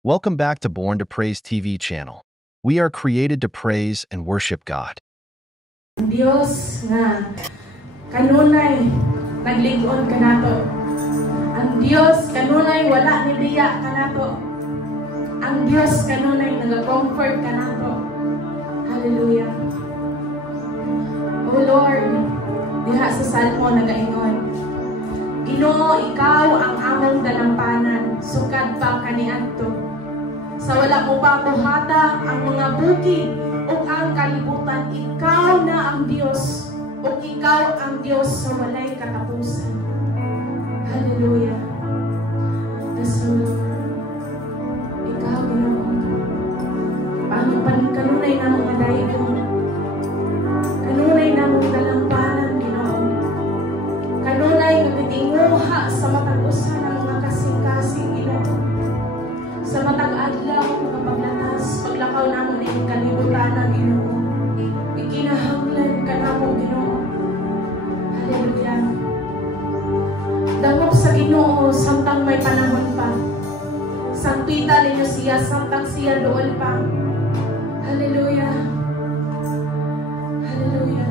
Welcome back to Born to Praise TV channel. We are created to praise and worship God. Dios nga kanunay naglig-on kanato. Ang Dios kanunay wala ni biya kanato. Ang Dios kanunay nag-comfort kanato. Hallelujah. Oh Lord, diha sa Salmo nagaingon, Ginoo, ikaw ang among dalampanan, sukad pa kaniadto. Sa wala mo pa buhata ang mga bukid o ang kalibutan, ikaw na ang Diyos o ikaw ang Diyos sa walay katapusan. Hallelujah. Yes, Lord. Ikaw, Ginoo. Kanunay na mong madaygo. Kanunay na mong dalampanan, Ginoo. Kanunay nga bitinguha sa matag-usa ng mga kasing-kasing, Ginoo. Sa matag adlaw mga paglatas, paglakaw namo ni kalibutan ng Ginoo. Ikinahanglan ka namo, Ginoo. Hallelujah. Dangop sa Ginoo samtang may panahon pa. Sangpita ninyo siya samtang siya doon pa. Hallelujah. Hallelujah.